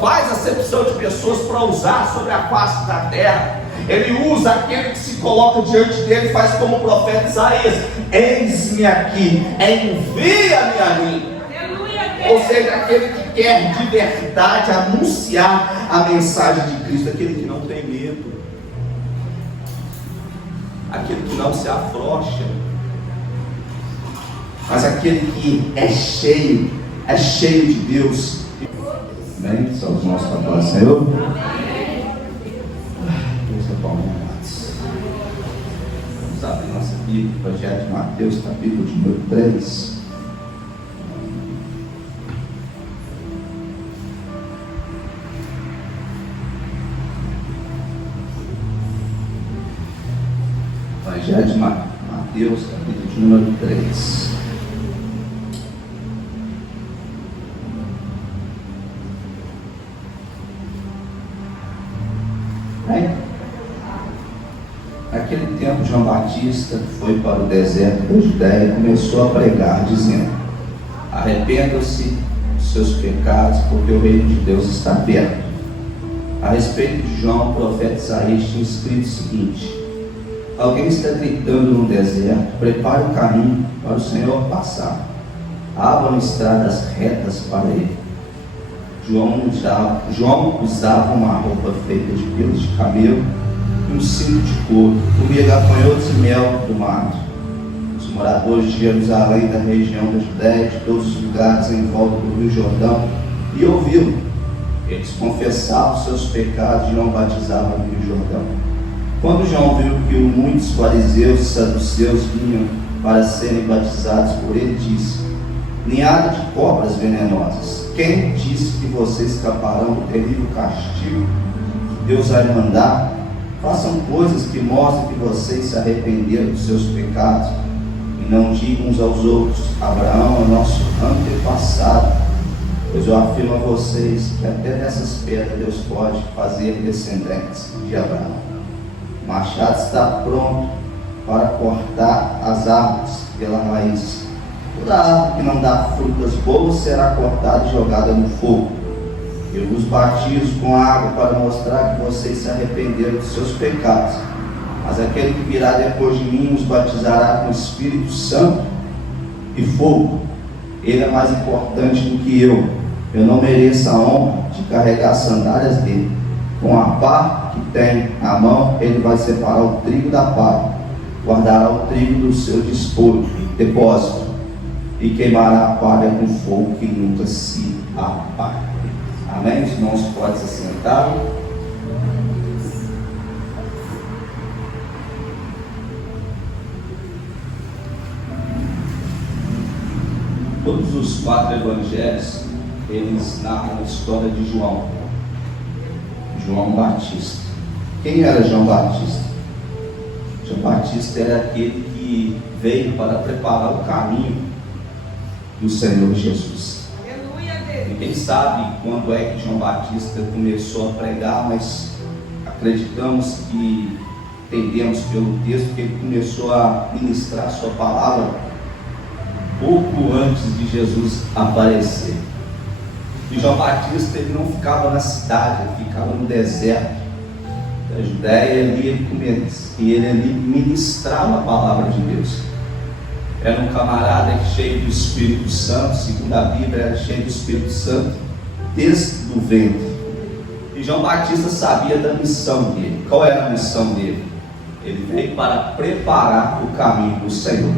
faz acepção de pessoas para usar sobre a face da terra. Ele usa aquele que se coloca diante dele e faz como o profeta Isaías: eis-me aqui, envia-me a mim. Ou seja, aquele que quer de verdade anunciar a mensagem de Cristo, aquele que não tem medo, aquele que não se afrouxa, mas aquele que é cheio de Deus. Amém? São os nossos patrões, Senhor. Vamos abrir nossa Bíblia, Evangelho de Mateus, capítulo de número 3. Evangelho de Mateus, capítulo de número 3. Naquele tempo, João Batista foi para o deserto da Judéia e começou a pregar, dizendo: arrependam-se dos seus pecados, porque o reino de Deus está perto. A respeito de João, o profeta Isaías tinha escrito o seguinte: alguém está gritando no deserto, prepare o caminho para o Senhor passar, abram estradas retas para ele. João usava uma roupa feita de pelos de camelo, um cinto de couro, comia gafanhotos e mel do mato. Os moradores de Jerusalém, da região da Judéia, de todos os lugares em volta do Rio Jordão, e ouviram. Eles confessavam seus pecados e João batizava no Rio Jordão. Quando João viu que muitos fariseus e saduceus vinham para serem batizados por ele, disse: ninhada de cobras venenosas, quem disse que vocês escaparão do terrível castigo que Deus vai mandar? Façam coisas que mostrem que vocês se arrependeram dos seus pecados, e não digam uns aos outros: Abraão é nosso antepassado. Pois eu afirmo a vocês que até dessas pedras Deus pode fazer descendentes de Abraão. O machado está pronto para cortar as árvores pela raiz. Toda árvore que não dá frutas boas será cortada e jogada no fogo. Eu vos batizo com água para mostrar que vocês se arrependeram dos seus pecados. Mas aquele que virá depois de mim os batizará com Espírito Santo e fogo. Ele é mais importante do que eu. Eu não mereço a honra de carregar as sandálias dele. Com a pá que tem na mão, ele vai separar o trigo da palha, guardará o trigo do seu depósito, e queimará a palha com fogo que nunca se apaga. Amém? Os irmãos podem se sentar. Todos os 4 evangelhos, eles narram a história de João Batista. Quem era João Batista? João Batista era aquele que veio para preparar o caminho do Senhor Jesus. Ninguém sabe quando é que João Batista começou a pregar, mas acreditamos que entendemos pelo texto que ele começou a ministrar a sua palavra pouco antes de Jesus aparecer. E João Batista, ele não ficava na cidade, ele ficava no deserto da Judéia, e ele ali ministrava a palavra de Deus. Era um camarada cheio do Espírito Santo, segundo a Bíblia, era cheio do Espírito Santo desde o ventre. E João Batista sabia da missão dele. Qual era a missão dele? Ele veio para preparar o caminho do Senhor.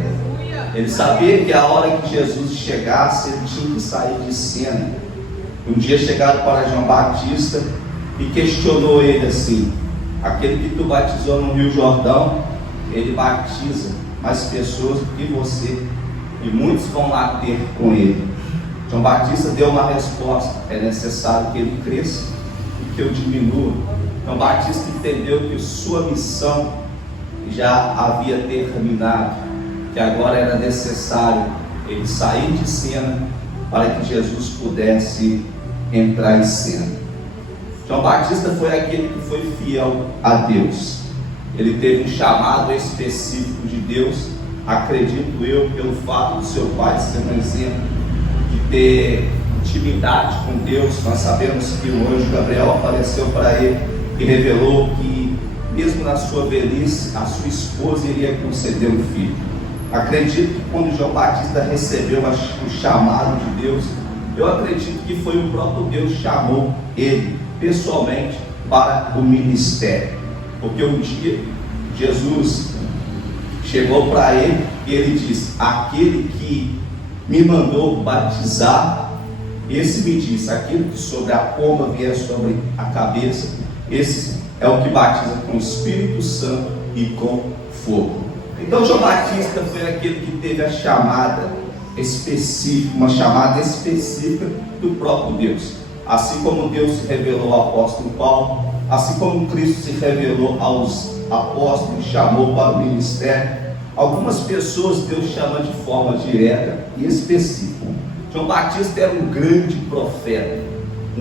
Ele sabia que a hora que Jesus chegasse, ele tinha que sair de cena. Um dia chegaram para João Batista e questionou ele assim: aquele que tu batizou no Rio Jordão, ele batiza mais pessoas do que você, e muitos vão lá ter com ele. João Batista deu uma resposta: é necessário que ele cresça e que eu diminua. João Batista entendeu que sua missão já havia terminado, que agora era necessário ele sair de cena para que Jesus pudesse entrar em cena. João Batista foi aquele que foi fiel a Deus. Ele teve um chamado específico de Deus, acredito eu, pelo fato do seu pai ser um exemplo de ter intimidade com Deus. Nós sabemos que o anjo Gabriel apareceu para ele e revelou que, mesmo na sua velhice, a sua esposa iria conceder um filho. Acredito que quando João Batista recebeu o chamado de Deus, eu acredito que foi o próprio Deus que chamou ele pessoalmente para o ministério. Porque um dia Jesus chegou para ele e ele disse: aquele que me mandou batizar, esse me disse, aquele que sobre a pomba vier sobre a cabeça, esse é o que batiza com o Espírito Santo e com fogo. Então João Batista foi aquele que teve a chamada específica, uma chamada específica do próprio Deus. Assim como Deus se revelou ao apóstolo Paulo, assim como Cristo se revelou aos apóstolos e chamou para o ministério, algumas pessoas Deus chama de forma direta e específica. João Batista era um grande profeta,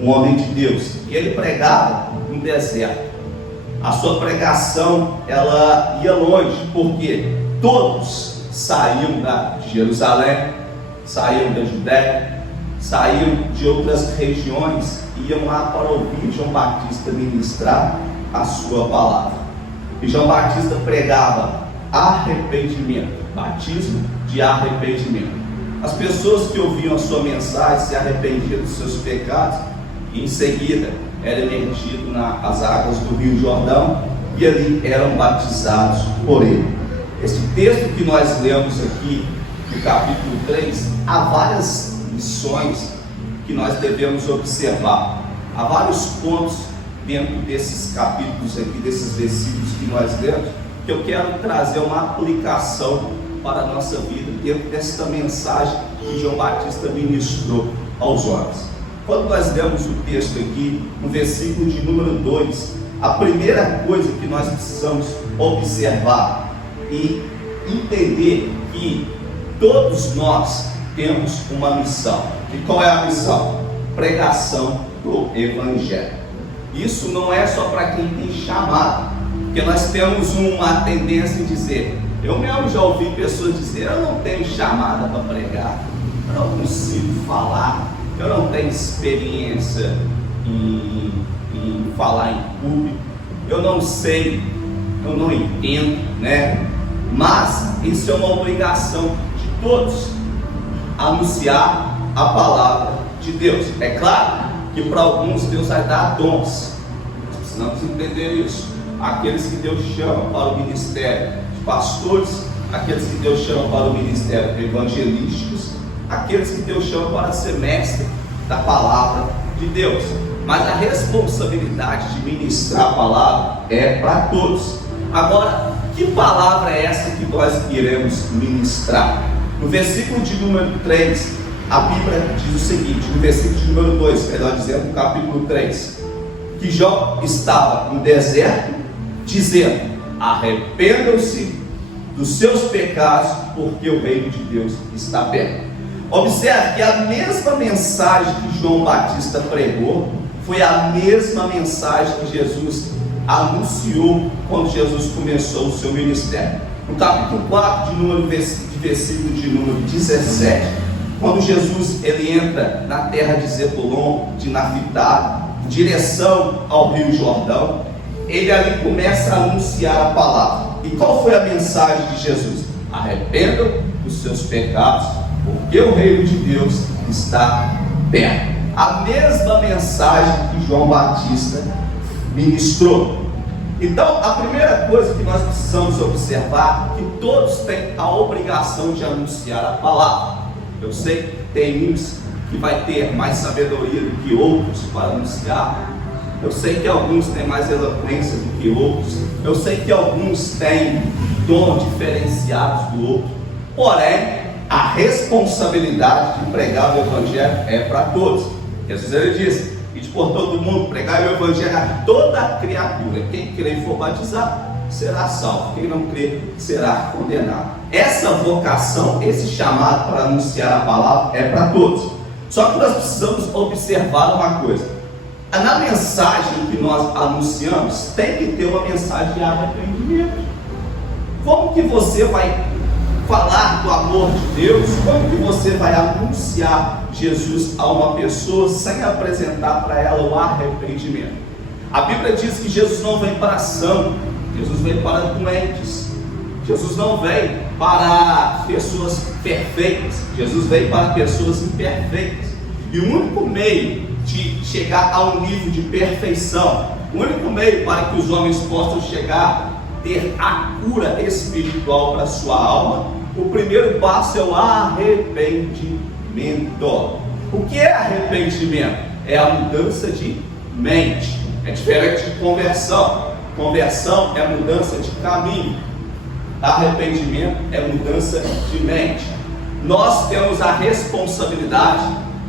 um homem de Deus, e ele pregava no deserto. A sua pregação, ela ia longe, porque todos saíam de Jerusalém, saíam da Judéia, saíam de outras regiões e iam lá para ouvir João Batista ministrar a sua palavra. E João Batista pregava arrependimento, batismo de arrependimento. As pessoas que ouviam a sua mensagem se arrependiam dos seus pecados e em seguida era emergido nas águas do Rio Jordão e ali eram batizados por ele. Este texto que nós lemos aqui, no capítulo 3, há várias lições que nós devemos observar. Há vários pontos dentro desses capítulos aqui, desses versículos que nós lemos, que eu quero trazer uma aplicação para a nossa vida dentro desta mensagem que João Batista ministrou aos homens. Quando nós lemos o texto aqui, no versículo de número 2, a primeira coisa que nós precisamos observar e entender que todos nós temos uma missão. E qual é a missão? Pregação do Evangelho. Isso não é só para quem tem chamado, porque nós temos uma tendência em dizer, eu mesmo já ouvi pessoas dizer, eu não tenho chamada para pregar, eu não consigo falar, eu não tenho experiência em falar em público, eu não sei, eu não entendo, né? Mas isso é uma obrigação de todos, anunciar a palavra de Deus. É claro que para alguns Deus vai dar dons, nós precisamos entender isso. Aqueles que Deus chama para o ministério de pastores, aqueles que Deus chama para o ministério de evangelísticos, aqueles que Deus chama para ser mestre da palavra de Deus. Mas a responsabilidade de ministrar a palavra é para todos. Agora, que palavra é essa que nós iremos ministrar? No versículo de número 3, a Bíblia diz o seguinte, no versículo de número 2, melhor dizendo, no capítulo 3, que Jó estava no deserto, dizendo, arrependam-se dos seus pecados, porque o reino de Deus está perto. Observe que a mesma mensagem que João Batista pregou, foi a mesma mensagem que Jesus anunciou quando Jesus começou o seu ministério. No capítulo 4, versículo de número 17, quando Jesus ele entra na terra de Zebulon, de Naftalí, em direção ao Rio Jordão, ele ali começa a anunciar a palavra. E qual foi a mensagem de Jesus? Arrependam dos seus pecados, porque o reino de Deus está perto. A mesma mensagem que João Batista ministrou. Então, a primeira coisa que nós precisamos observar é que todos têm a obrigação de anunciar a palavra. Eu sei que tem uns que vai ter mais sabedoria do que outros para anunciar. Eu sei que alguns têm mais eloquência do que outros. Eu sei que alguns têm dons diferenciados do outro. Porém, a responsabilidade de pregar o Evangelho é para todos. Jesus ele disse, ide por todo mundo, pregar o Evangelho a toda criatura. Quem crer e for batizado, será salvo. Quem não crer, será condenado. Essa vocação, esse chamado para anunciar a palavra é para todos. Só que nós precisamos observar uma coisa. Na mensagem que nós anunciamos, tem que ter uma mensagem de arrependimento. Como que você vai falar do amor de Deus? Como que você vai anunciar Jesus a uma pessoa sem apresentar para ela o arrependimento? A Bíblia diz que Jesus não vem para ação, Jesus vem para doentes. Jesus não veio para pessoas perfeitas, Jesus veio para pessoas imperfeitas. E o único meio de chegar a um nível de perfeição, o único meio para que os homens possam chegar, ter a cura espiritual para a sua alma, o primeiro passo é o arrependimento. O que é arrependimento? É a mudança de mente. É diferente de conversão. Conversão é mudança de caminho. Arrependimento é mudança de mente. Nós temos a responsabilidade,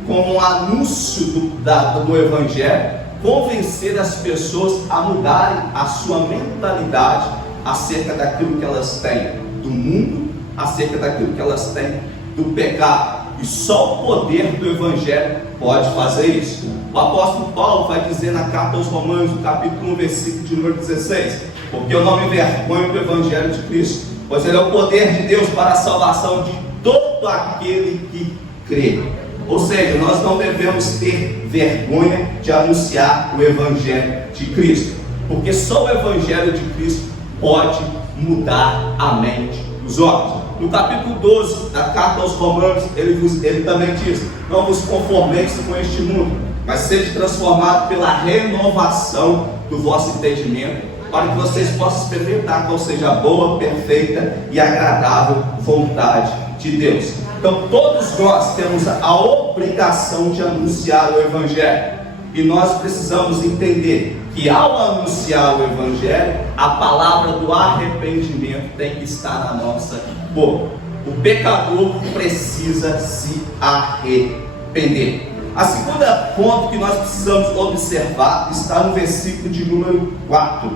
como um anúncio do Evangelho, convencer as pessoas a mudarem a sua mentalidade acerca daquilo que elas têm do mundo, acerca daquilo que elas têm do pecado. E só o poder do Evangelho pode fazer isso. O apóstolo Paulo vai dizer na carta aos Romanos, no capítulo 1, versículo de número 16: porque eu não me envergonho do Evangelho de Cristo, pois ele é o poder de Deus para a salvação de todo aquele que crê. Ou seja, nós não devemos ter vergonha de anunciar o Evangelho de Cristo, porque só o Evangelho de Cristo pode mudar a mente dos homens. No capítulo 12 da carta aos Romanos, ele também diz: não vos conformeis com este mundo, mas sede transformado pela renovação do vosso entendimento, para que vocês possam experimentar qual seja a boa, perfeita e agradável vontade de Deus. Então todos nós temos a obrigação de anunciar o Evangelho, e nós precisamos entender que ao anunciar o Evangelho, a palavra do arrependimento tem que estar na nossa boca. O pecador precisa se arrepender. A segunda ponto que nós precisamos observar está no versículo de número 4.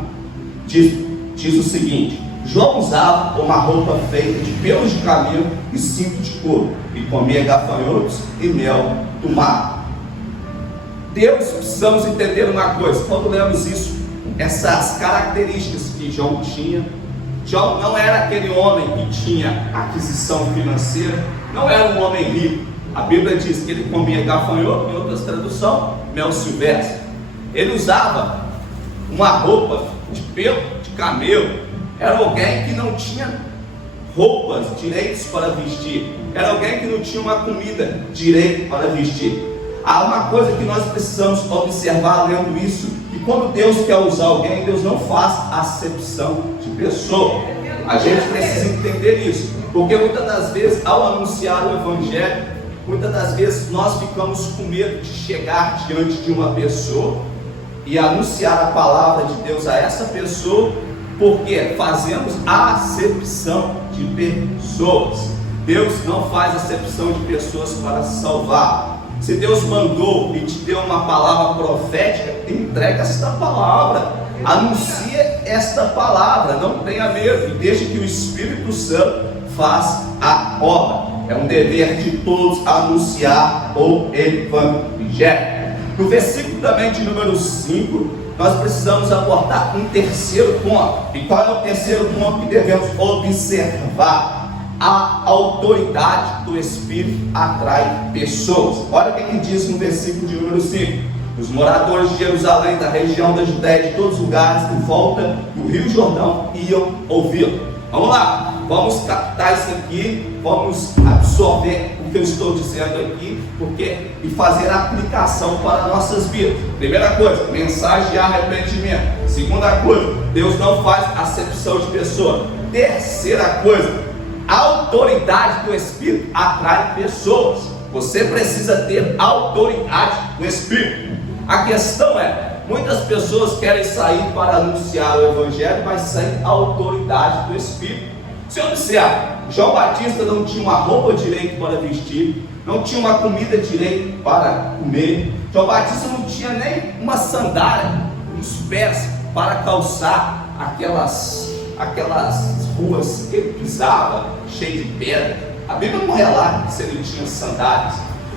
Diz o seguinte: João usava uma roupa feita de pelos de camelo e cinto de couro, e comia gafanhotos e mel do mar. Deus, precisamos entender uma coisa, quando lemos isso, essas características que João tinha. João não era aquele homem que tinha aquisição financeira, não era um homem rico. A Bíblia diz que ele comia gafanhoto, em outras traduções, mel silvestre. Ele usava uma roupa de pelo de camelo. Era alguém que não tinha roupas direitas para vestir, era alguém que não tinha uma comida direita para vestir. Há uma coisa que nós precisamos observar lendo isso, que quando Deus quer usar alguém, Deus não faz acepção de pessoa. A gente precisa entender isso, porque muitas das vezes, ao anunciar o Evangelho, muitas das vezes nós ficamos com medo de chegar diante de uma pessoa e anunciar a palavra de Deus a essa pessoa, porque fazemos acepção de pessoas. Deus não faz acepção de pessoas para salvar. Se Deus mandou e te deu uma palavra profética, entrega esta palavra, anuncia esta palavra, não tenha medo, e deixe que o Espírito Santo faça a obra. É um dever de todos anunciar o Evangelho. No versículo também de número 5, nós precisamos abordar um terceiro ponto. E qual é o terceiro ponto que devemos observar? A autoridade do Espírito atrai pessoas. Olha o que diz no versículo de número 5: os moradores de Jerusalém, da região da Judéia, de todos os lugares em volta do Rio Jordão, iam ouvi-lo. Vamos lá, vamos captar isso aqui, vamos absorver o que eu estou dizendo aqui, e fazer a aplicação para nossas vidas. Primeira coisa, mensagem de arrependimento. Segunda coisa, Deus não faz acepção de pessoa. Terceira coisa, a autoridade do Espírito atrai pessoas. Você precisa ter autoridade do Espírito. A questão é, muitas pessoas querem sair para anunciar o Evangelho, mas sem a autoridade do Espírito. Se observar, João Batista não tinha uma roupa direita para vestir, não tinha uma comida direita para comer. João Batista não tinha nem uma sandália nos pés para calçar aquelas ruas que ele pisava, cheio de pedra. A Bíblia não relata se ele tinha sandálias,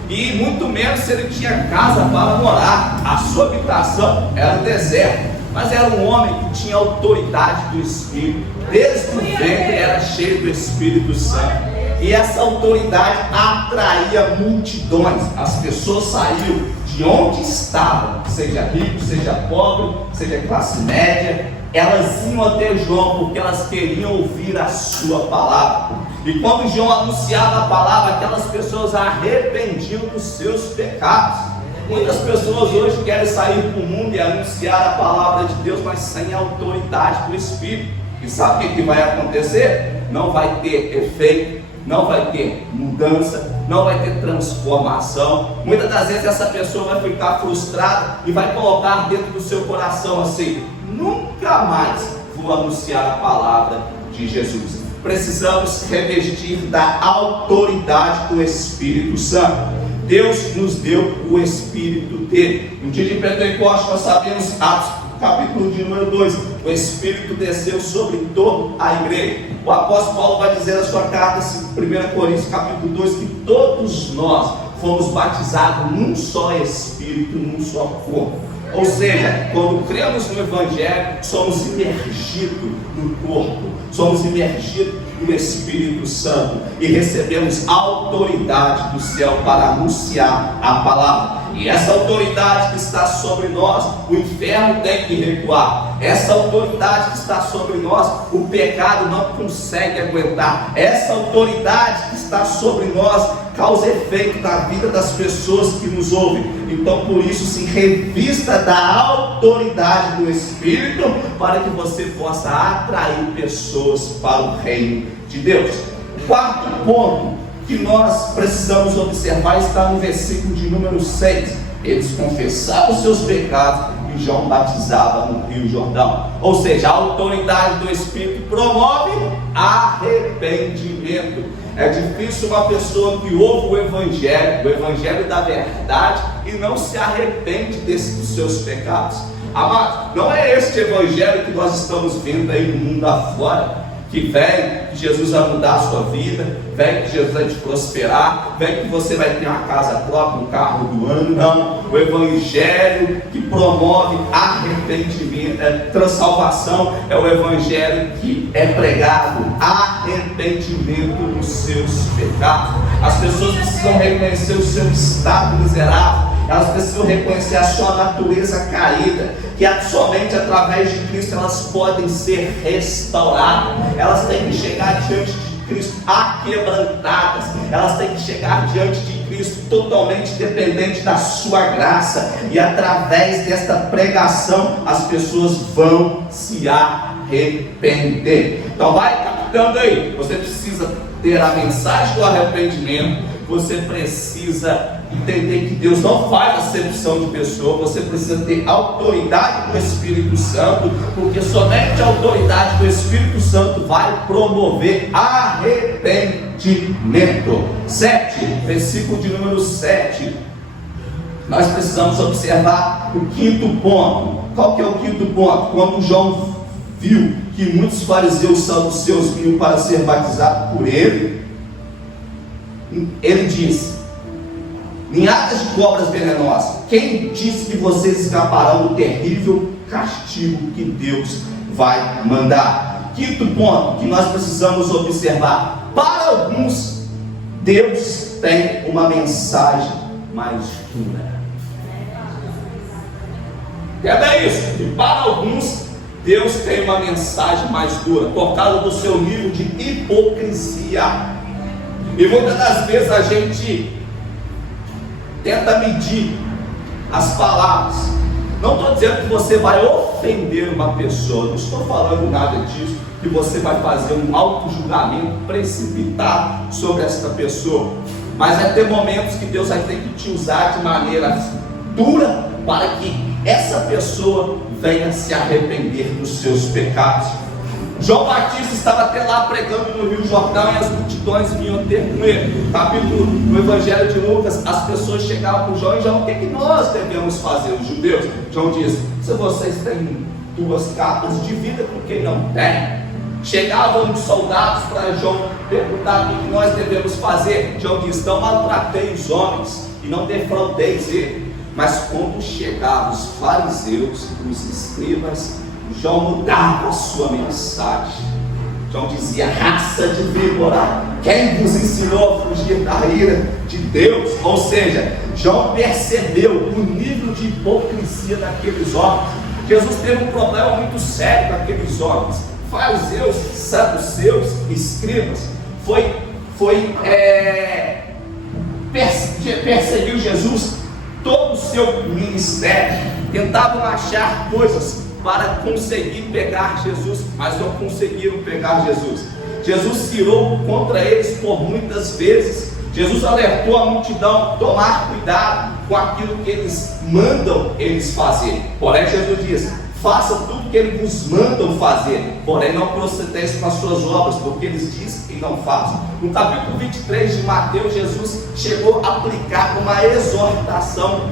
e muito menos se ele tinha casa para morar. A sua habitação era o deserto. mas era um homem que tinha autoridade do Espírito. Desde o ventre era cheio do Espírito Santo. E essa autoridade atraía multidões. As pessoas saíam de onde estavam, seja rico, seja pobre, seja classe média, elas iam até João porque elas queriam ouvir a sua palavra. E quando João anunciava a palavra, aquelas pessoas arrependiam dos seus pecados. Muitas pessoas hoje querem sair para o mundo e anunciar a palavra de Deus, mas sem a autoridade do Espírito. E sabe o que vai acontecer? Não vai ter efeito, não vai ter mudança, não vai ter transformação. Muitas das vezes essa pessoa vai ficar frustrada e vai colocar dentro do seu coração assim: nunca mais vou anunciar a palavra de Jesus. Precisamos revestir da autoridade do Espírito Santo. Deus nos deu o Espírito dele. No dia de Pentecostes nós sabemos, Atos capítulo de número 2, o Espírito desceu sobre toda a igreja. O apóstolo Paulo vai dizer na sua carta, 1 Coríntios capítulo 2, que todos nós fomos batizados num só Espírito, num só corpo. Ou seja, quando cremos no Evangelho, somos imergidos no corpo, somos imergidos no Espírito Santo e recebemos autoridade do céu para anunciar a palavra. E essa autoridade que está sobre nós, o inferno tem que recuar. Essa autoridade que está sobre nós, o pecado não consegue aguentar. Essa autoridade que está sobre nós causa efeito na vida das pessoas que nos ouvem. Então, por isso, se revista da autoridade do Espírito, para que você possa atrair pessoas para o reino de Deus. O quarto ponto que nós precisamos observar está no versículo de número 6. Eles confessavam os seus pecados e João batizava no Rio Jordão. Ou seja, a autoridade do Espírito promove arrependimento. É difícil uma pessoa que ouve o Evangelho da verdade, e não se arrepende dos seus pecados. Amado, não é este Evangelho que nós estamos vendo aí no mundo afora, que vem que Jesus vai mudar a sua vida, vem que Jesus vai te prosperar, vem que você vai ter uma casa própria, um carro do ano. Não, o Evangelho que promove arrependimento, salvação, é o Evangelho que é pregado arrependimento dos seus pecados. As pessoas precisam reconhecer o seu estado miserável, elas precisam reconhecer a sua natureza caída, que somente através de Cristo elas podem ser restauradas. Elas têm que chegar diante de Cristo aquebrantadas, elas têm que chegar diante de Cristo totalmente dependente da sua graça, e através desta pregação as pessoas vão se arrepender. Então vai captando aí, você precisa ter a mensagem do arrependimento, você precisa entender que Deus não faz acepção de pessoa, você precisa ter autoridade do Espírito Santo, porque somente a autoridade do Espírito Santo vai promover arrependimento. 7, versículo de número 7. Nós precisamos observar o quinto ponto. Qual que é o quinto ponto? Quando João viu que muitos fariseus e saduceus vinham para ser batizados por ele, ele disse: ninhadas de cobras venenosas, quem disse que vocês escaparão do terrível castigo que Deus vai mandar? Quinto ponto que nós precisamos observar: para alguns, Deus tem uma mensagem mais dura. Entenda isso, e para alguns, Deus tem uma mensagem mais dura, por causa do seu nível de hipocrisia. E muitas das vezes a gente tenta medir as palavras. Não estou dizendo que você vai ofender uma pessoa, não estou falando nada disso, que você vai fazer um auto-julgamento precipitado sobre esta pessoa. Mas vai ter momentos que Deus vai ter que te usar de maneira dura para que essa pessoa venha se arrepender dos seus pecados. João Batista estava até lá pregando no Rio Jordão, e as multidões vinham ter com ele. Capítulo do Evangelho de Lucas, as pessoas chegavam para João e João: o que nós devemos fazer, os judeus? João diz: se vocês têm duas capas de vida, por que não tem? Chegavam os soldados para João perguntar o que nós devemos fazer. João diz: não maltrateis os homens e não defraudeis ele. Mas quando chegavam os fariseus, os escribas, João mudava a sua mensagem. João dizia: raça de víbora, quem vos ensinou a fugir da ira de Deus? Ou seja, João percebeu o nível de hipocrisia daqueles homens. Jesus teve um problema muito sério com aqueles homens. Fariseus, saduceus, escribas, perseguiu Jesus todo o seu ministério. Tentavam achar coisas para conseguir pegar Jesus, mas não conseguiram pegar Jesus. Jesus se irou contra eles por muitas vezes. Jesus alertou a multidão: tomar cuidado com aquilo que eles mandam eles fazer. Porém, Jesus diz: faça tudo que eles vos mandam fazer, porém não procedeis com as suas obras, porque eles dizem e não fazem. No capítulo 23 de Mateus, Jesus chegou a aplicar uma exortação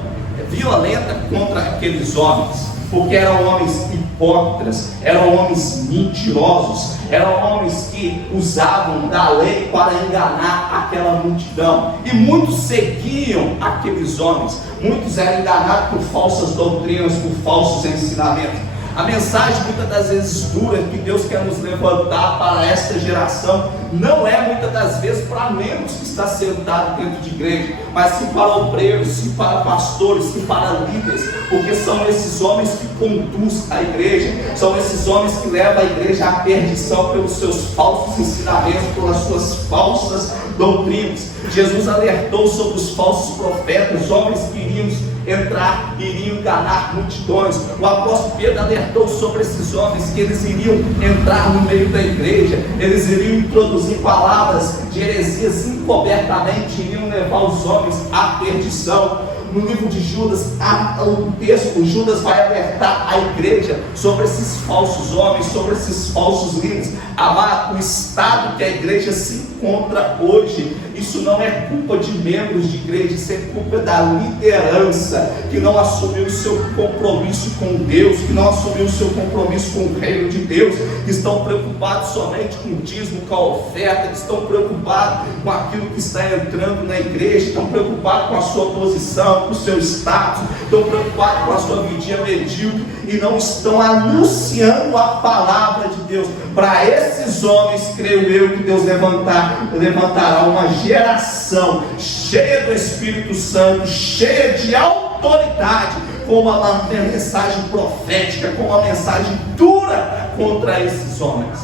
violenta contra aqueles homens, porque eram homens hipócritas, eram homens mentirosos, eram homens que usavam da lei para enganar aquela multidão, e muitos seguiam aqueles homens. Muitos eram enganados por falsas doutrinas, por falsos ensinamentos. A mensagem muitas das vezes dura que Deus quer nos levantar para esta geração não é muitas das vezes para membros que está sentado dentro de igreja, mas sim para obreiros, sim para pastores, sim para líderes, porque são esses homens que conduzem a igreja, são esses homens que levam a igreja à perdição pelos seus falsos ensinamentos, pelas suas falsas doutrinas. Jesus alertou sobre os falsos profetas, homens que iriam entrar, iriam enganar multidões. O apóstolo Pedro alertou sobre esses homens, que eles iriam entrar no meio da igreja, eles iriam introduzir palavras de heresias encobertamente, iriam levar os homens à perdição. No livro de Judas, o texto, Judas vai alertar a igreja sobre esses falsos homens, sobre esses falsos líderes. Amado, o estado que a igreja se encontra hoje, isso não é culpa de membros de igreja, isso é culpa da liderança, que não assumiu o seu compromisso com Deus, que não assumiu o seu compromisso com o reino de Deus, que estão preocupados somente com o dízimo, com a oferta, que estão preocupados com aquilo que está entrando na igreja, estão preocupados com a sua posição, com o seu status, estão preocupados com a sua vidinha medíocre, e não estão anunciando a palavra de Deus. Para esses homens, creio eu, que Deus levantará uma geração cheia do Espírito Santo, cheia de autoridade, com uma mensagem profética, com uma mensagem dura contra esses homens.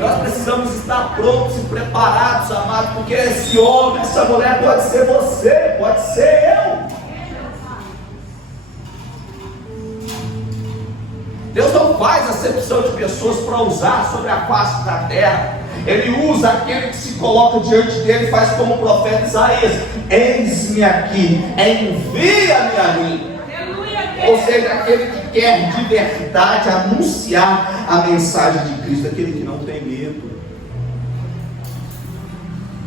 Nós precisamos estar prontos e preparados, amados, porque esse homem, essa mulher pode ser você, pode ser eu. Deus não faz acepção de pessoas para usar sobre a face da terra. Ele usa aquele que se coloca diante dele, faz como o profeta Isaías: eis-me aqui, envia-me a mim. Ou seja, aquele que quer de verdade anunciar a mensagem de Cristo, aquele que não tem medo,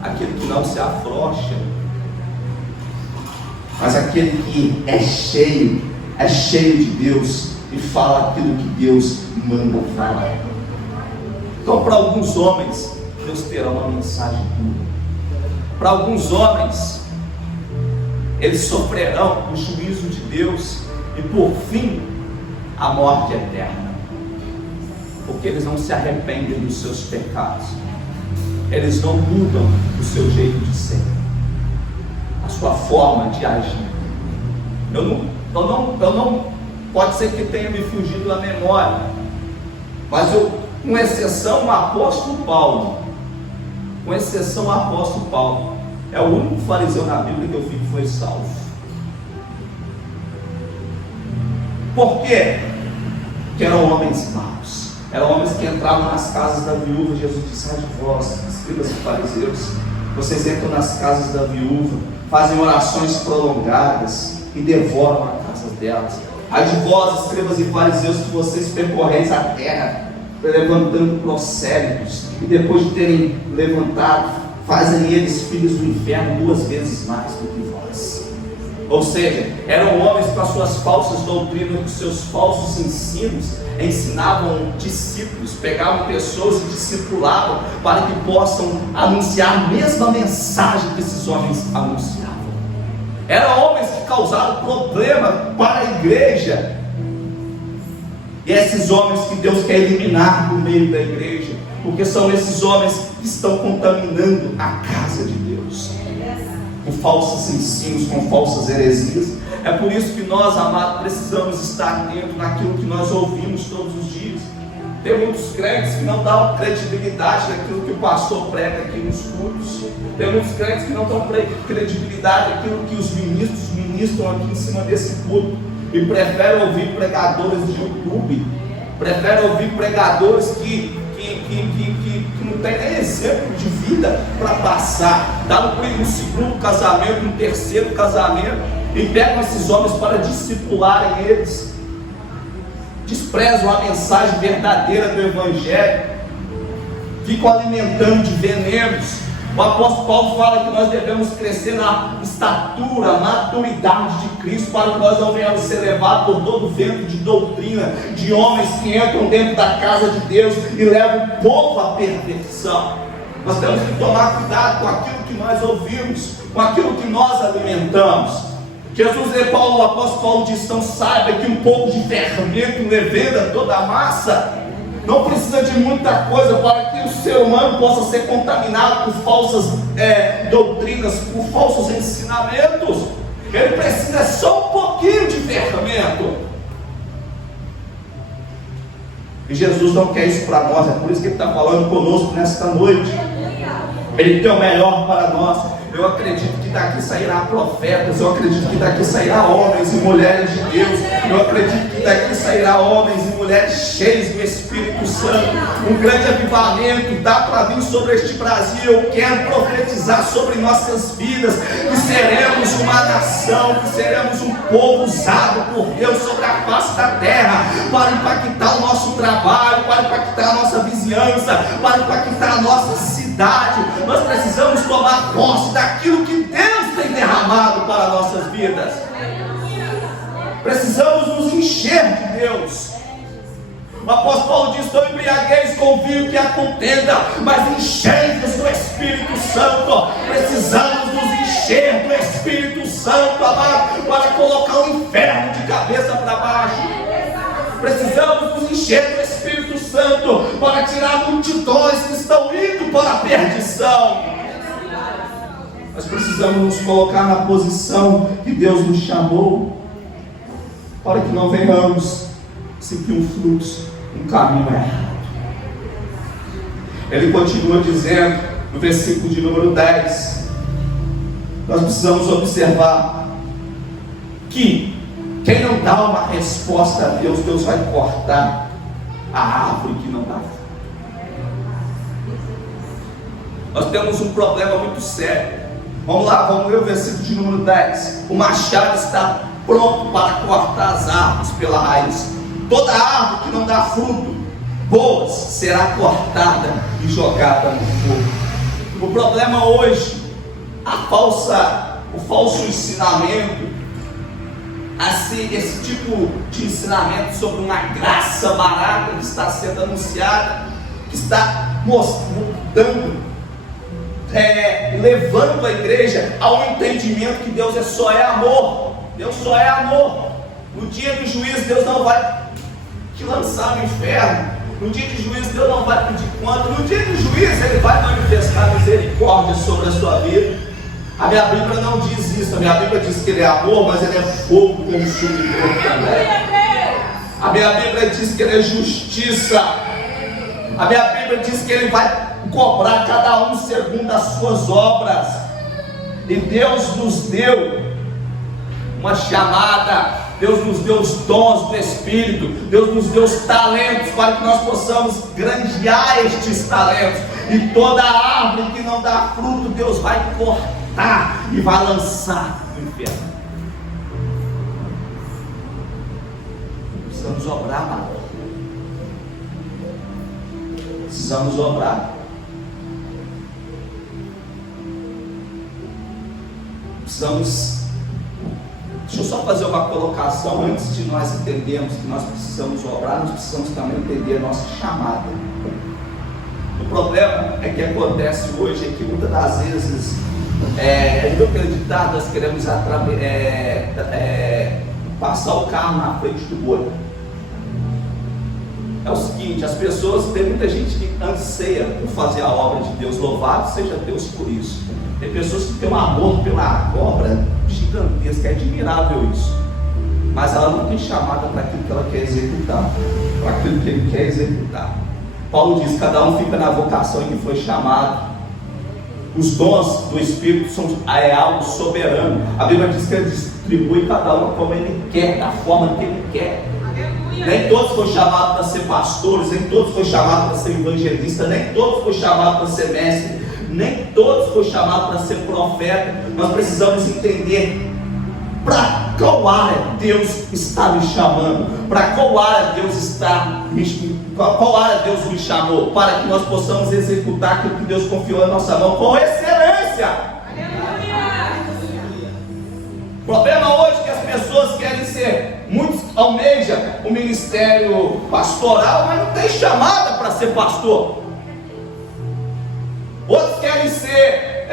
aquele que não se afrouxa, mas aquele que é cheio de Deus e fala aquilo que Deus manda falar. Então, para alguns homens, Deus terá uma mensagem dura. Para alguns homens, eles sofrerão o juízo de Deus e, por fim, a morte eterna, porque eles não se arrependem dos seus pecados, eles não mudam o seu jeito de ser, a sua forma de agir. Eu não pode ser que tenha me fugido a memória, mas com exceção o apóstolo Paulo, é o único fariseu na Bíblia que eu vi que foi salvo. Por quê? Porque eram homens maus, eram homens que entravam nas casas da viúva. Jesus disse: ai de vós, escribas e fariseus, vocês entram nas casas da viúva, fazem orações prolongadas e devoram a casa delas. Ai de vós, escribas e fariseus, que vocês percorreis a terra, levantando prosélitos, e depois de terem levantado, fazem eles filhos do inferno 2 vezes mais do que vós. Ou seja, eram homens com as suas falsas doutrinas, com seus falsos ensinos, ensinavam discípulos, pegavam pessoas e discipulavam para que possam anunciar a mesma mensagem que esses homens anunciavam. Eram homens que causaram problema para a igreja. E esses homens que Deus quer eliminar do meio da igreja, porque são esses homens que estão contaminando a casa de Deus, com falsos ensinos, com falsas heresias. É por isso que nós, amados, precisamos estar atentos naquilo que nós ouvimos todos os dias. Tem muitos crentes que não dão credibilidade naquilo que o pastor prega aqui nos cultos. Tem muitos crentes que não dão credibilidade naquilo que os ministros ministram aqui em cima desse culto, e preferem ouvir pregadores de YouTube, preferem ouvir pregadores que não tem nem exemplo de vida para passar. Está no segundo casamento, no terceiro casamento, e pegam esses homens para discipularem eles, desprezam a mensagem verdadeira do Evangelho, ficam alimentando de venenos. O apóstolo Paulo fala que nós devemos crescer na estatura, maturidade de Cristo, para que nós não venhamos ser levados por todo o vento de doutrina, de homens que entram dentro da casa de Deus e levam o povo à perversão. Nós temos que tomar cuidado com aquilo que nós ouvimos, com aquilo que nós alimentamos. O apóstolo Paulo diz: então saiba que um pouco de fermento leveda toda a massa. Não precisa de muita coisa para que o ser humano possa ser contaminado por falsas doutrinas, por falsos ensinamentos. Ele precisa só um pouquinho de fermento. E Jesus não quer isso para nós. É por isso que Ele está falando conosco nesta noite. Ele tem o melhor para nós. Eu acredito que daqui sairá profetas, eu acredito que daqui sairá homens e mulheres de Deus, eu acredito que daqui sairá homens e mulheres cheios do Espírito Santo. Um grande avivamento dá para vir sobre este Brasil. Eu quero profetizar sobre nossas vidas, que seremos uma nação, que seremos um povo usado por Deus sobre a face da terra, para impactar o nosso trabalho, para impactar a nossa vizinhança, para impactar a nossa cidade. Nós precisamos tomar posse daquilo que Deus tem derramado para nossas vidas. Precisamos nos encher de Deus. O apóstolo Paulo diz: não embriagueis com o vinho que a contenda, mas enchei-vos do Espírito Santo. Precisamos nos encher do Espírito Santo, amado, para colocar o inferno de cabeça para baixo. Precisamos nos encher do Espírito Santo para tirar multidões que estão indo para a perdição. Nós precisamos nos colocar na posição que Deus nos chamou, para que não venhamos seguir um fluxo, um caminho errado. Ele continua dizendo no versículo de número 10, nós precisamos observar que quem não dá uma resposta a Deus, Deus vai cortar a árvore que não dá fruto. Nós temos um problema muito sério. Vamos lá, vamos ler o versículo de número 10. O machado está pronto para cortar as árvores pela raiz. Toda árvore que não dá fruto boas será cortada e jogada no fogo. O problema hoje, o falso ensinamento, assim, esse tipo de ensinamento sobre uma graça barata que está sendo anunciada, que está mostrando, levando a igreja ao entendimento que Deus só é amor. Deus só é amor. No dia do juízo, Deus não vai te lançar no inferno. No dia de juízo, Deus não vai pedir conta. No dia do juízo, Ele vai manifestar misericórdia sobre a sua vida. A minha Bíblia não diz isso. A minha Bíblia diz que Ele é amor, mas Ele é fogo consumidor também. A minha Bíblia diz que Ele é justiça. A minha Bíblia diz que Ele vai cobrar cada um segundo as suas obras. E Deus nos deu uma chamada, Deus nos deu os dons do Espírito, Deus nos deu os talentos para que nós possamos granjear estes talentos. E toda árvore que não dá fruto, Deus vai cortar e vai lançar no inferno. Precisamos obrar, amado. Precisamos obrar. Precisamos. Deixa eu só fazer uma colocação antes de nós entendermos que nós precisamos obrar. Nós precisamos também entender a nossa chamada. O problema é que acontece hoje é que muitas das vezes Eu acreditado, nós queremos passar o carro na frente do boi. É o seguinte, as pessoas, tem muita gente que anseia por fazer a obra de Deus, louvado seja Deus por isso. Tem pessoas que têm um amor pela obra gigantesca, é admirável isso, mas ela não tem chamada para aquilo que ela quer executar, para aquilo que ele quer executar. Paulo diz, cada um fica na vocação em que foi chamado. Os dons do Espírito é algo soberano. A Bíblia diz que ele distribui cada um como ele quer, da forma que ele quer. Nem todos foram chamados para ser pastores, nem todos foram chamados para ser evangelistas, nem todos foram chamados para ser mestre, nem todos foram chamados para ser profeta. Nós precisamos entender para qual área Deus está me chamando, para qual área Deus me chamou, para que nós possamos executar aquilo que Deus confiou em nossa mão com excelência. O problema hoje é que as pessoas querem ser, muitos almejam o ministério pastoral, mas não tem chamada para ser pastor. Outros querem ser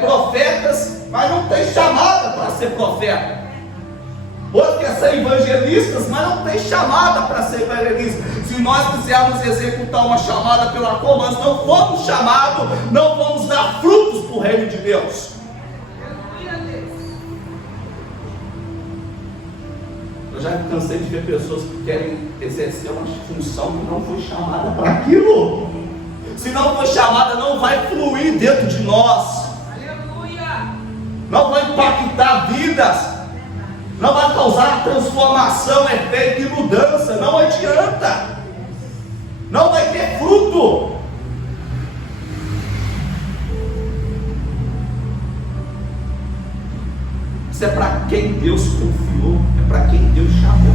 profetas, mas não tem chamada para ser profeta. Outros querem ser evangelistas, mas não tem chamada para ser evangelista. Se nós quisermos executar uma chamada pela qual nós não fomos chamados, não vamos dar frutos para o reino de Deus. Eu já cansei de ver pessoas que querem exercer uma função que não foi chamada para aquilo. Se não foi chamada, não vai fluir dentro de nós. Aleluia. Não vai impactar vidas. Não vai causar transformação, efeito e mudança. Não adianta. Não vai ter fruto. Isso é para quem Deus confiou, é para quem Deus chamou.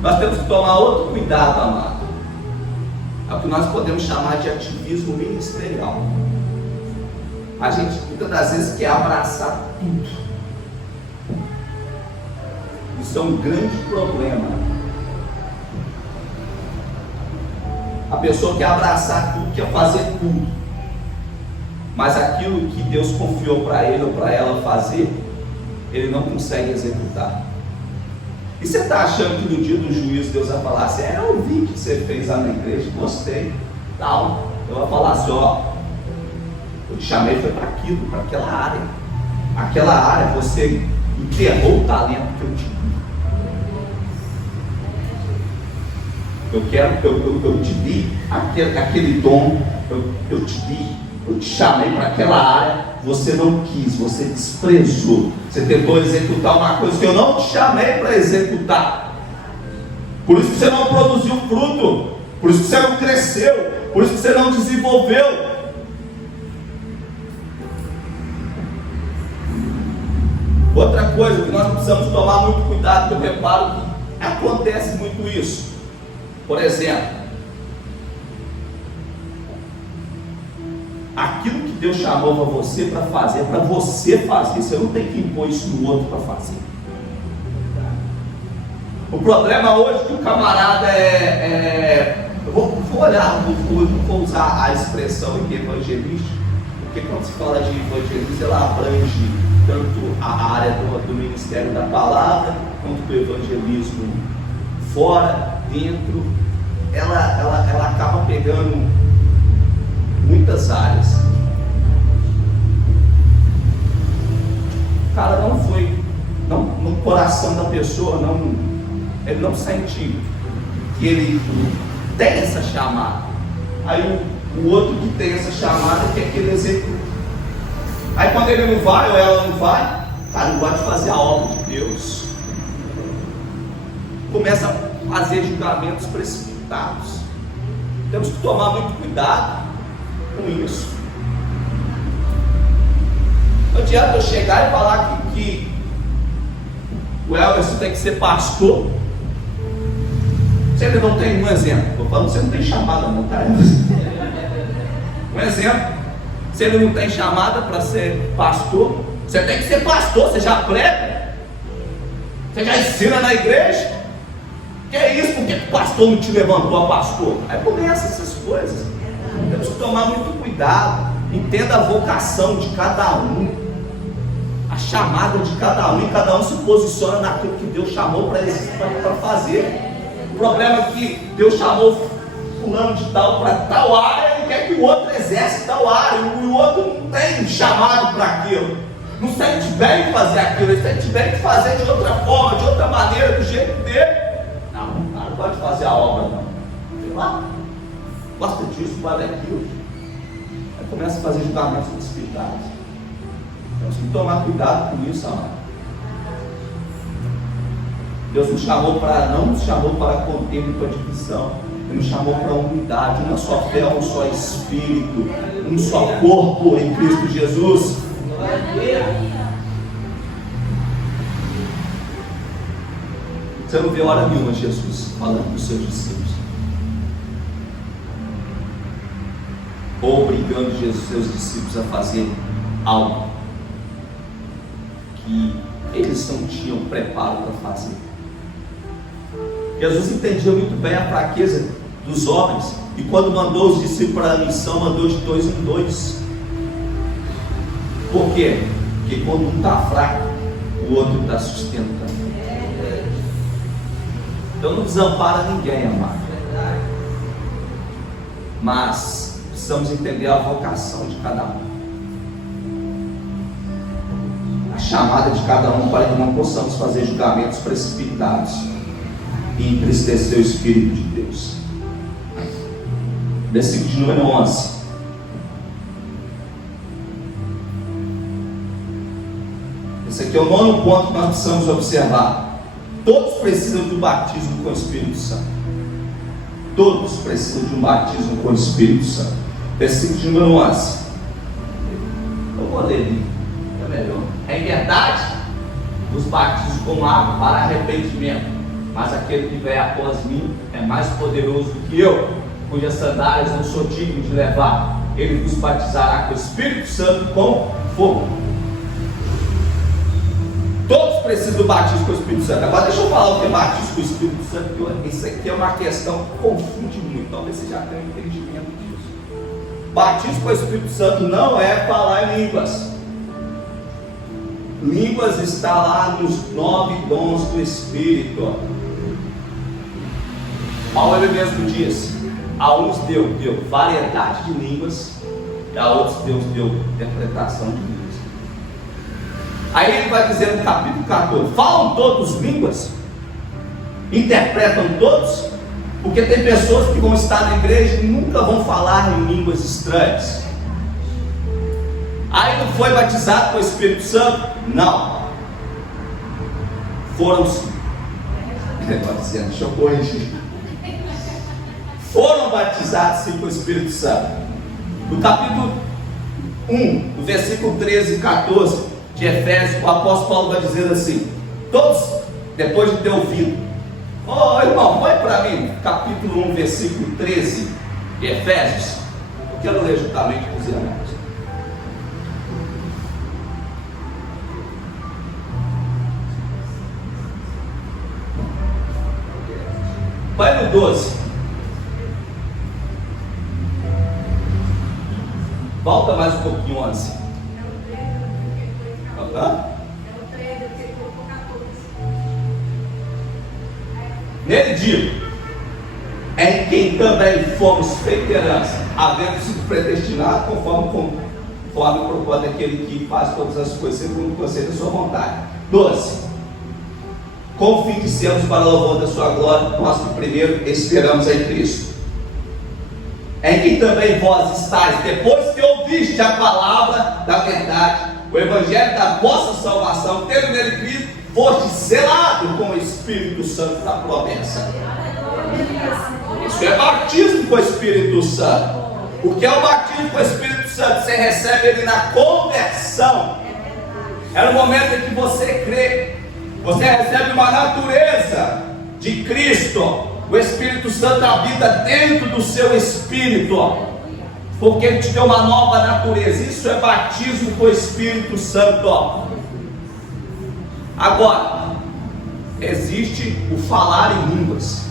Nós temos que tomar outro cuidado, amado. É o que nós podemos chamar de ativismo ministerial. A gente muitas das vezes quer abraçar tudo. Isso é um grande problema. A pessoa quer abraçar tudo, quer fazer tudo, mas aquilo que Deus confiou para ele ou para ela fazer, ele não consegue executar. E você está achando que no dia do juízo Deus vai falar assim, eu vi o que você fez lá na igreja, gostei, tal. Eu vou falar assim, eu te chamei foi para aquilo, para aquela área. Aquela área você enterrou o talento que eu te dei. Eu te dei aquele dom, eu te dei. Eu te chamei para aquela área, você não quis, você desprezou, você tentou executar uma coisa que eu não te chamei para executar. Por isso que você não produziu fruto, por isso que você não cresceu, por isso que você não desenvolveu. Outra coisa que nós precisamos tomar muito cuidado, que eu reparo que acontece muito isso. Por exemplo, aquilo que Deus chamou para você para fazer, para você fazer, você não tem que impor isso no outro para fazer. O problema hoje é que o camarada eu vou olhar, vou usar a expressão aqui evangelística, porque quando se fala de evangelismo, ela abrange tanto a área do ministério da palavra, quanto do evangelismo fora, dentro. Ela acaba pegando muitas áreas. O cara não foi, no coração da pessoa, ele não sentiu que ele tem essa chamada. Aí o outro que tem essa chamada quer que ele execute. Aí quando ele não vai ou ela não vai, cara, não gosta de fazer a obra de Deus. Começa a fazer julgamentos precipitados. Temos que tomar muito cuidado com isso. Não adianta eu chegar e falar que o Elvis tem que ser pastor, se ele não tem um exemplo. Estou falando, você não tem chamada não, tá? Um exemplo, se ele não tem chamada para ser pastor, você tem que ser pastor, você já prega, você já ensina na igreja. Que é isso? Por que o pastor não te levantou a pastor? Aí começa essas coisas. Temos que tomar muito cuidado. Entenda a vocação de cada um, a chamada de cada um, e cada um se posiciona naquilo que Deus chamou para fazer. O problema é que Deus chamou fulano de tal para tal área, e quer que o outro exerce tal área, e o outro não tem chamado para aquilo, não sente bem fazer aquilo, ele sente bem de fazer de outra forma, de outra maneira, do jeito dele. Não pode fazer a obra, não. Sei lá, gosta disso, gosta daquilo. Aí começa a fazer julgamentos precipitados. Temos que tomar cuidado com isso, amado. Deus nos chamou não nos chamou para contenda e para divisão. Ele nos chamou para unidade, uma só fé, um só Espírito, um só corpo em Cristo Jesus. Você não vê hora nenhuma Jesus falando com os seus discípulos, ou obrigando seus discípulos a fazer algo que eles não tinham preparo para fazer. Jesus entendia muito bem a fraqueza dos homens, e quando mandou os discípulos para a missão, mandou de 2 em 2. Por quê? Porque quando um está fraco, o outro está sustentando. Então não desampara ninguém, amado. Mas precisamos entender a vocação de cada um, a chamada de cada um, para que não possamos fazer julgamentos precipitados e entristecer o Espírito de Deus. Versículo de número 11. Esse aqui é o 9º ponto que nós precisamos observar. Todos precisam de um batismo com o Espírito Santo. Todos precisam de um batismo com o Espírito Santo. Versículo de número 11. Eu vou ler ali, é melhor. Em verdade, os batizo com água para arrependimento, mas aquele que vem após mim é mais poderoso do que eu, cujas sandálias não sou digno de levar. Ele vos batizará com o Espírito Santo com fogo. Todos precisam do batismo com o Espírito Santo. Agora deixa eu falar o que é batismo com o Espírito Santo, porque isso aqui é uma questão que confunde muito. Talvez você já tenha um entendimento disso. Batismo com o Espírito Santo não é falar em línguas. Línguas está lá nos 9 dons do Espírito. Paulo ele mesmo diz: a uns deu variedade de línguas, e a outros Deus deu interpretação de línguas. Aí ele vai dizer no capítulo 14: falam todos línguas? Interpretam todos? Porque tem pessoas que vão estar na igreja e nunca vão falar em línguas estranhas. Aí não foi batizado com o Espírito Santo? Não. Foram sim. Deixa eu corrigir. Foram batizados sim com o Espírito Santo. No capítulo 1, no versículo 13 e 14 de Efésios, o apóstolo Paulo vai dizer assim: todos, depois de ter ouvido, irmão, vai para mim, capítulo 1, versículo 13 de Efésios. Eu quero ler juntamente com os irmãos. Vai no 12. Volta mais um pouquinho antes. Nele digo, em quem também fomos feitos herança, havendo sido predestinados conforme o propósito daquele que faz todas as coisas segundo o conselho da sua vontade. 12. Com o fim de sermos para o louvor da sua glória, nós que primeiro esperamos em Cristo, em quem também vós estáis, depois que ouviste a palavra da verdade, o evangelho da vossa salvação, tendo nele Cristo, foste selado com o Espírito Santo da promessa. Isso é batismo com o Espírito Santo. O que é o batismo com o Espírito Santo? Você recebe ele na conversão. É no momento em que você crê, você recebe uma natureza de Cristo. O Espírito Santo habita dentro do seu espírito, porque ele te deu uma nova natureza. Isso é batismo com o Espírito Santo. Agora, existe o falar em línguas.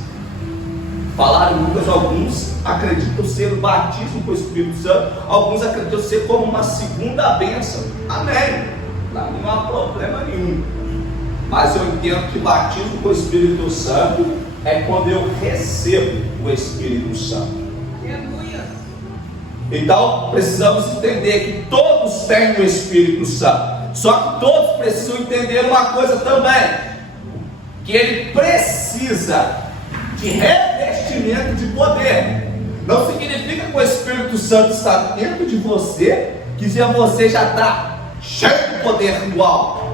Falar em línguas, alguns acreditam ser o batismo com o Espírito Santo, alguns acreditam ser como uma segunda bênção. Amém. Lá não há problema nenhum. Mas eu entendo que o batismo com o Espírito Santo é quando eu recebo o Espírito Santo. Então precisamos entender que todos têm o Espírito Santo. Só que todos precisam entender uma coisa também, que ele precisa de revestimento de poder. Não significa que o Espírito Santo está dentro de você, que você já está cheio do poder do alto.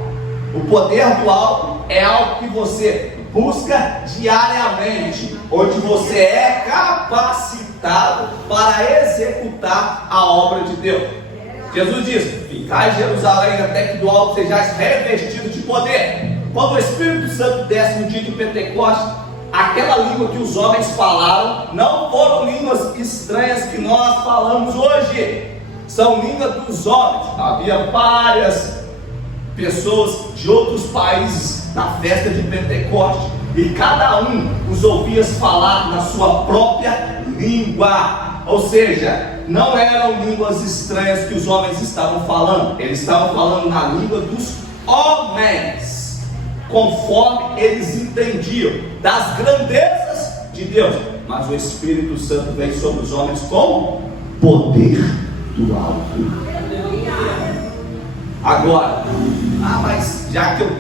O poder do alto é algo que você busca diariamente, onde você é capacitado para executar a obra de Deus. Jesus diz: ficai em Jerusalém até que do alto sejais revestidos de poder. Quando o Espírito Santo desce no dia de Pentecostes, aquela língua que os homens falaram não foram línguas estranhas que nós falamos hoje, são línguas dos homens. Havia várias pessoas de outros países na festa de Pentecostes, e cada um os ouvia falar na sua própria língua, ou seja, não eram línguas estranhas que os homens estavam falando, eles estavam falando na língua dos homens, conforme eles entendiam das grandezas de Deus. Mas o Espírito Santo vem sobre os homens com poder do alto. Agora, mas já que eu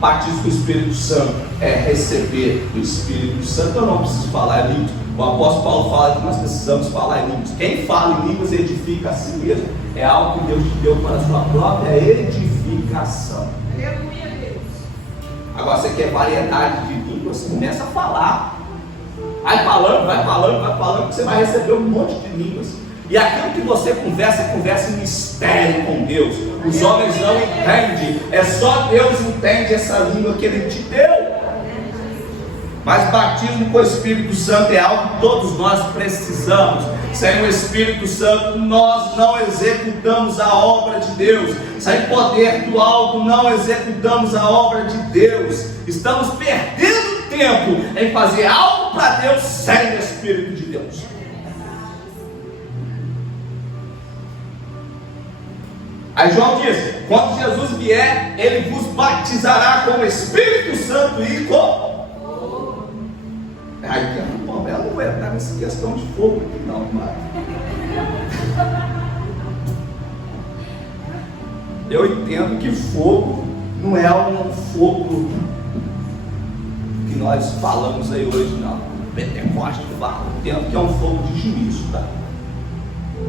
batismo com o Espírito Santo é receber o Espírito Santo, eu não preciso falar em línguas. O apóstolo Paulo fala que nós precisamos falar em línguas. Quem fala em línguas edifica a si mesmo. É algo que Deus te deu para a sua própria edificação. Aleluia, Deus. Agora, você quer variedade de línguas, começa a falar. Vai falando, que você vai receber um monte de línguas. E aquilo que você conversa em mistério com Deus. Os homens não entendem, é só Deus entende essa língua que Ele te deu. Mas batismo com o Espírito Santo é algo que todos nós precisamos. Sem o Espírito Santo nós não executamos a obra de Deus. Sem poder do alto não executamos a obra de Deus. Estamos perdendo tempo em fazer algo para Deus sem o Espírito de Deus. Aí João diz: quando Jesus vier, Ele vos batizará com o Espírito Santo e com... Ai, ela não vai entrar nessa questão de fogo aqui não, Mário. Eu entendo que fogo não é um fogo que nós falamos aí hoje não. Pentecoste, entendo que é um fogo de juízo, tá?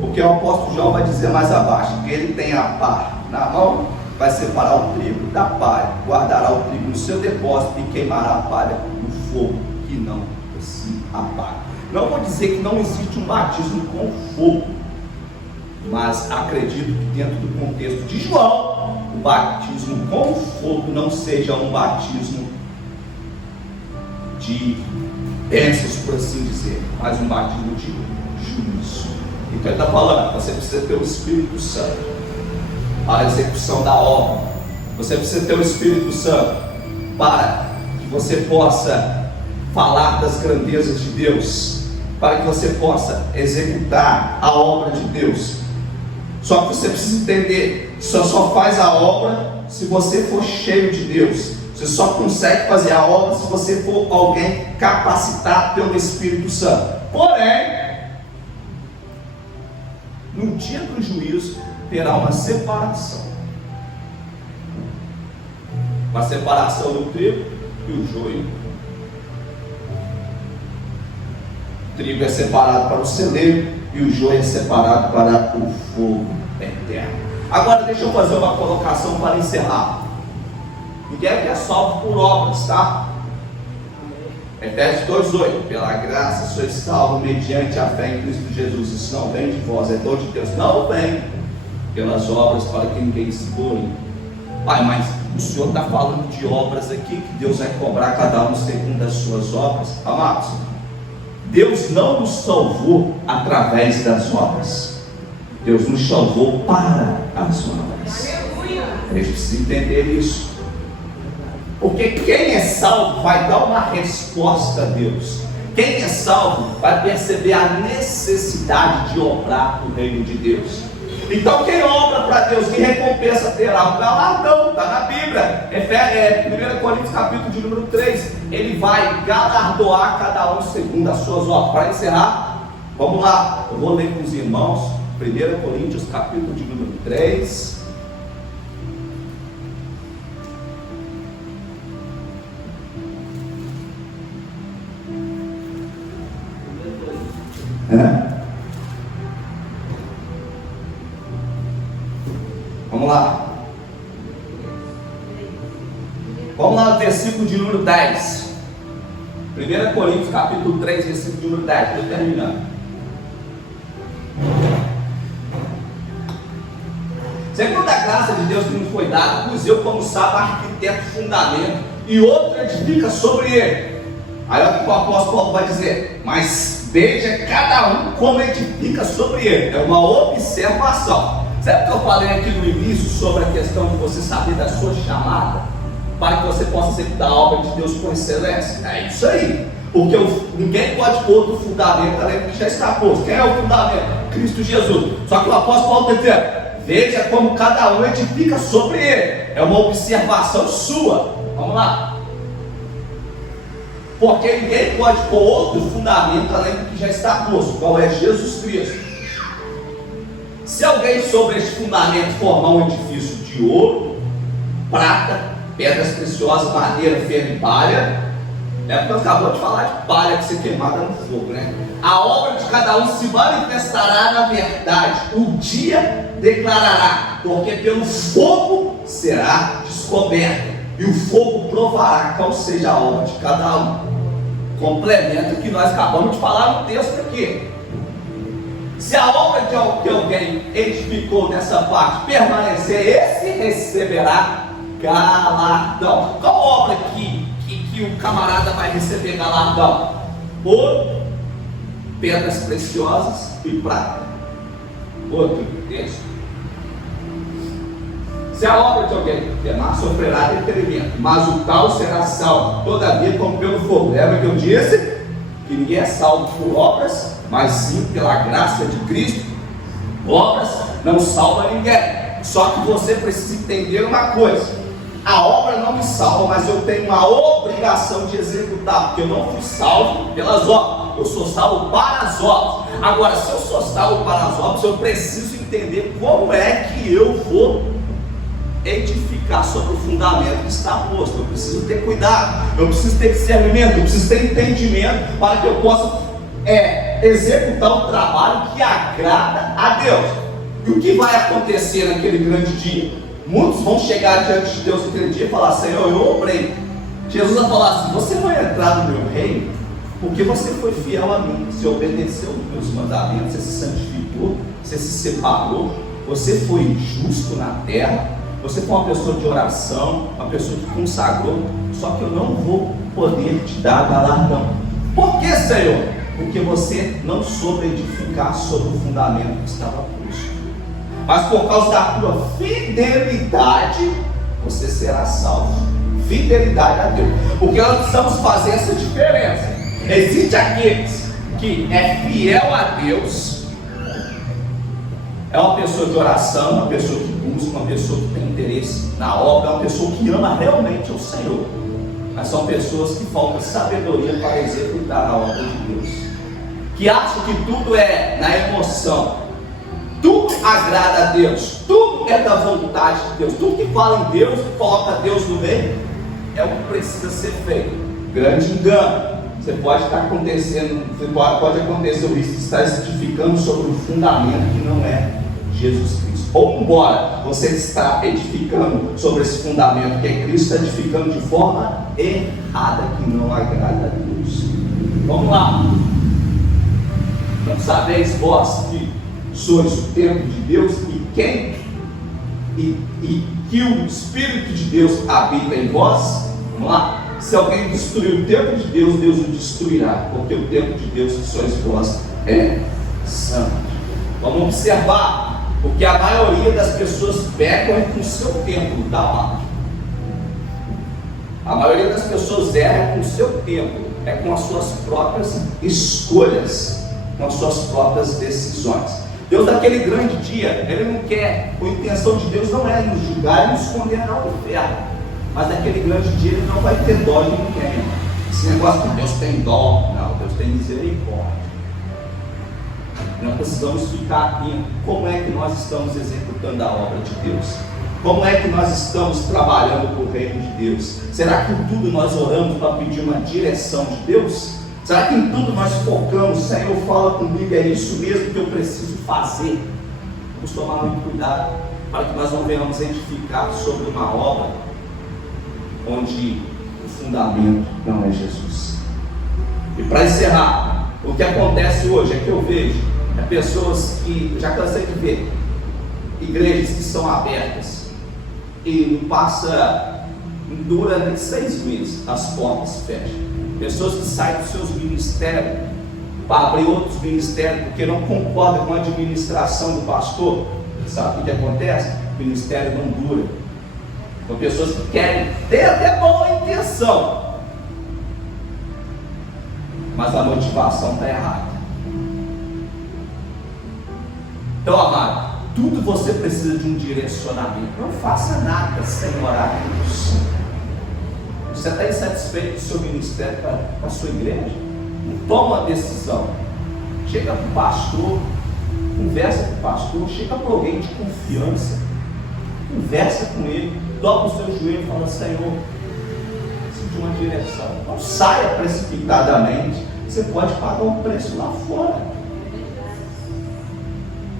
Porque o apóstolo João vai dizer mais abaixo que ele tem a pá na mão, vai separar o trigo da palha, guardará o trigo no seu depósito e queimará a palha no fogo que não se apaga. Não vou dizer que não existe um batismo com fogo, mas acredito que dentro do contexto de João, o batismo com fogo não seja um batismo de bênçãos, por assim dizer, mas um batismo de juízo. Então ele está falando, você precisa ter o Espírito Santo para a execução da obra. Você precisa ter o Espírito Santo para que você possa falar das grandezas de Deus, para que você possa executar a obra de Deus. Só que você precisa entender, você só faz a obra se você for cheio de Deus. Você só consegue fazer a obra se você for alguém capacitado pelo Espírito Santo. Porém, no dia do juízo terá uma separação. Uma separação do trigo e o joio. O trigo é separado para o celeiro e o joio é separado para o fogo eterno. Agora deixa eu fazer uma colocação para encerrar. Ninguém aqui é salvo por obras, tá? Efésios 2:8, pela graça sois salvos mediante a fé em Cristo Jesus. Isso não vem de vós, é dom de Deus. Não vem pelas obras para que ninguém se glorie. Pai, mas o Senhor está falando de obras aqui, que Deus vai cobrar cada um segundo as suas obras. Amados, Deus não nos salvou através das obras, Deus nos salvou para as obras. A gente precisa entender isso. Porque quem é salvo vai dar uma resposta a Deus. Quem é salvo vai perceber a necessidade de obrar no reino de Deus. Então quem obra para Deus, que recompensa terá? O galardão, está na Bíblia. 1 Coríntios capítulo de número 3. Ele vai galardoar cada um segundo as suas obras. Para encerrar, vamos lá. Eu vou ler com os irmãos 1 Coríntios capítulo de número 3. Vamos lá. Vamos lá no versículo de número 10. 1 Coríntios capítulo 3, versículo de número 10. Estou terminando. Segundo a graça de Deus que nos foi dada, pus eu como sábio arquiteto fundamento, e outro edifica sobre ele. Aí olha o que o apóstolo Paulo vai dizer: mas veja cada um como edifica sobre ele. É uma observação. Sabe o que eu falei aqui no início sobre a questão de você saber da sua chamada, para que você possa executar a obra de Deus com excelência? É isso aí. Porque ninguém pode pôr outro fundamento além do que já está posto. Quem é o fundamento? Cristo Jesus. Só que o apóstolo Paulo está dizendo: veja como cada um edifica sobre ele. É uma observação sua. Vamos lá. Porque ninguém pode pôr outro fundamento além do que já está posto, qual é Jesus Cristo. Se alguém sobre este fundamento formar um edifício de ouro, prata, pedras preciosas, madeira, ferro e palha, porque acabou de falar de palha que ser queimada no fogo, né? A obra de cada um se manifestará na verdade, o dia declarará, porque pelo fogo será descoberto, e o fogo provará qual seja a obra de cada um. Complemento o que nós acabamos de falar no texto aqui. Se a obra que alguém edificou nessa parte permanecer, esse receberá galardão. Qual obra que o camarada vai receber galardão? Ouro, pedras preciosas e prata. Outro texto. Se a obra de alguém queimar, sofrerá detrimento, mas o tal será salvo, todavia como pelo fogo. Lembra que eu disse que ninguém é salvo por obras, mas sim pela graça de Cristo. Obras não salvam ninguém. Só que você precisa entender uma coisa: a obra não me salva, mas eu tenho uma obrigação de executar, porque eu não fui salvo pelas obras, eu sou salvo para as obras. Agora, se eu sou salvo para as obras, eu preciso entender como é que eu vou edificar sobre o fundamento que está posto. Eu preciso ter cuidado, eu preciso ter discernimento, eu preciso ter entendimento para que eu possa executar um trabalho que agrada a Deus. E o que vai acontecer naquele grande dia? Muitos vão chegar diante de Deus naquele dia e falar: Senhor, eu obrei. Jesus vai falar assim: você vai entrar no meu reino porque você foi fiel a mim, você obedeceu os meus mandamentos, você se santificou, você se separou, você foi justo na terra, você foi uma pessoa de oração, uma pessoa que consagrou. Só que eu não vou poder te dar galardão. Por que, Senhor? Porque você não soube edificar sobre o fundamento que estava posto. Mas por causa da tua fidelidade, você será salvo. Fidelidade a Deus. Porque nós precisamos fazer essa diferença. Existe aqueles que é fiel a Deus, é uma pessoa de oração, uma pessoa que busca, uma pessoa que tem interesse na obra, uma pessoa que ama realmente o Senhor. Mas são pessoas que faltam sabedoria para executar a obra de Deus, que acham que tudo é na emoção, tudo agrada a Deus, tudo é da vontade de Deus, tudo que fala em Deus, que coloca Deus no meio, é o que precisa ser feito. Grande engano. Você pode estar acontecendo, pode acontecer o risco de estar edificando sobre um fundamento que não é Jesus Cristo. Ou embora você está edificando sobre esse fundamento que é Cristo, está edificando de forma errada, que não agrada a Deus. Vamos lá. Não sabeis vós que sois o templo de Deus e que o Espírito de Deus habita em vós? Vamos lá. Se alguém destruir o templo de Deus, Deus o destruirá, porque o templo de Deus que sois vós é santo. Vamos observar, porque a maioria das pessoas pecam com o seu templo da alma. A maioria das pessoas erra com o seu templo. é com as suas próprias escolhas, com as suas próprias decisões. Deus, naquele grande dia, Ele não quer, a intenção de Deus não é nos julgar e nos condenar ao inferno, mas naquele grande dia Ele não vai ter dó de ninguém. Esse negócio que Deus tem dó, não, Deus tem misericórdia. Nós precisamos ficar aqui, como é que nós estamos executando a obra de Deus? Como é que nós estamos trabalhando para o reino de Deus? Será que em tudo nós oramos para pedir uma direção de Deus? Será que em tudo nós focamos, Senhor, fala comigo, é isso mesmo que eu preciso fazer? Vamos tomar muito cuidado para que nós não venhamos edificar sobre uma obra onde o fundamento não é Jesus. E para encerrar, o que acontece hoje é que eu vejo pessoas que, já cansei de ver, igrejas que são abertas e não dura nem 6 meses, as portas fecham. Pessoas que saem dos seus ministérios para abrir outros ministérios porque não concordam com a administração do pastor. Sabe o que acontece? O ministério não dura. São pessoas que querem ter até boa intenção, mas a motivação está errada. Então, amado, tudo você precisa de um direcionamento. Não faça nada sem orar a Deus. Você está insatisfeito do seu ministério para a sua igreja? Não toma uma decisão. Chega para o pastor, conversa com o pastor, chega para alguém de confiança, conversa com ele, dobra o seu joelho e fala: Senhor, preciso de uma direção. Não saia precipitadamente, você pode pagar um preço lá fora.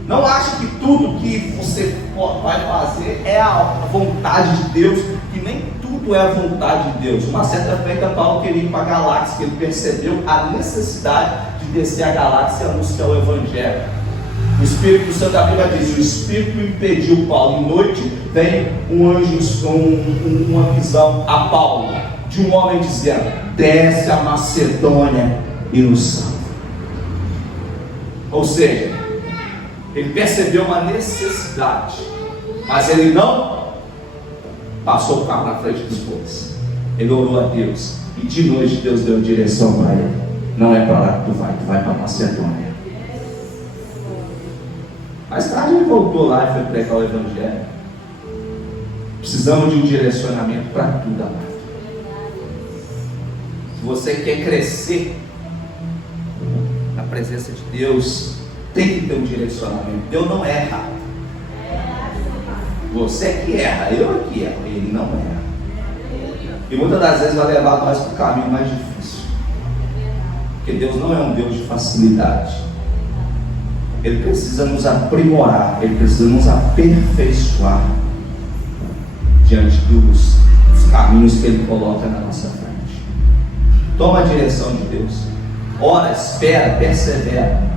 Não ache que tudo que você vai fazer é a vontade de Deus, que nem tudo é a vontade de Deus. Uma certa feita, Paulo queria ir para a galáxia, que ele percebeu a necessidade de descer a galáxia e anunciar o Evangelho. O Espírito Santo, a Bíblia diz, o Espírito impediu Paulo. Em noite vem um anjo, uma visão a Paulo, de um homem dizendo: desce a Macedônia e nos salva. Ou seja, ele percebeu uma necessidade, mas ele não passou o carro na frente dos bois. Ele orou a Deus, e de noite Deus deu direção para ele: não é para lá que tu vai para Macedônia. Mais tarde ele voltou lá e foi pregar o Evangelho. Precisamos de um direcionamento para tudo, amado. Se você quer crescer na presença de Deus, tem que ter um direcionamento. Deus não erra. Você que erra, eu que erro, Ele não erra. E muitas das vezes vai levar nós para o caminho mais difícil, porque Deus não é um Deus de facilidade. Ele precisa nos aprimorar, Ele precisa nos aperfeiçoar diante dos caminhos que Ele coloca na nossa frente. Toma a direção de Deus, ora, espera, persevera.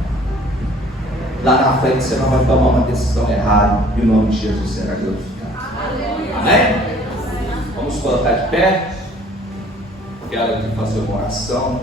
Lá na frente você não vai tomar uma decisão errada e o nome de Jesus será glorificado. Amém? Vamos colocar de pé. Quero aqui fazer uma oração.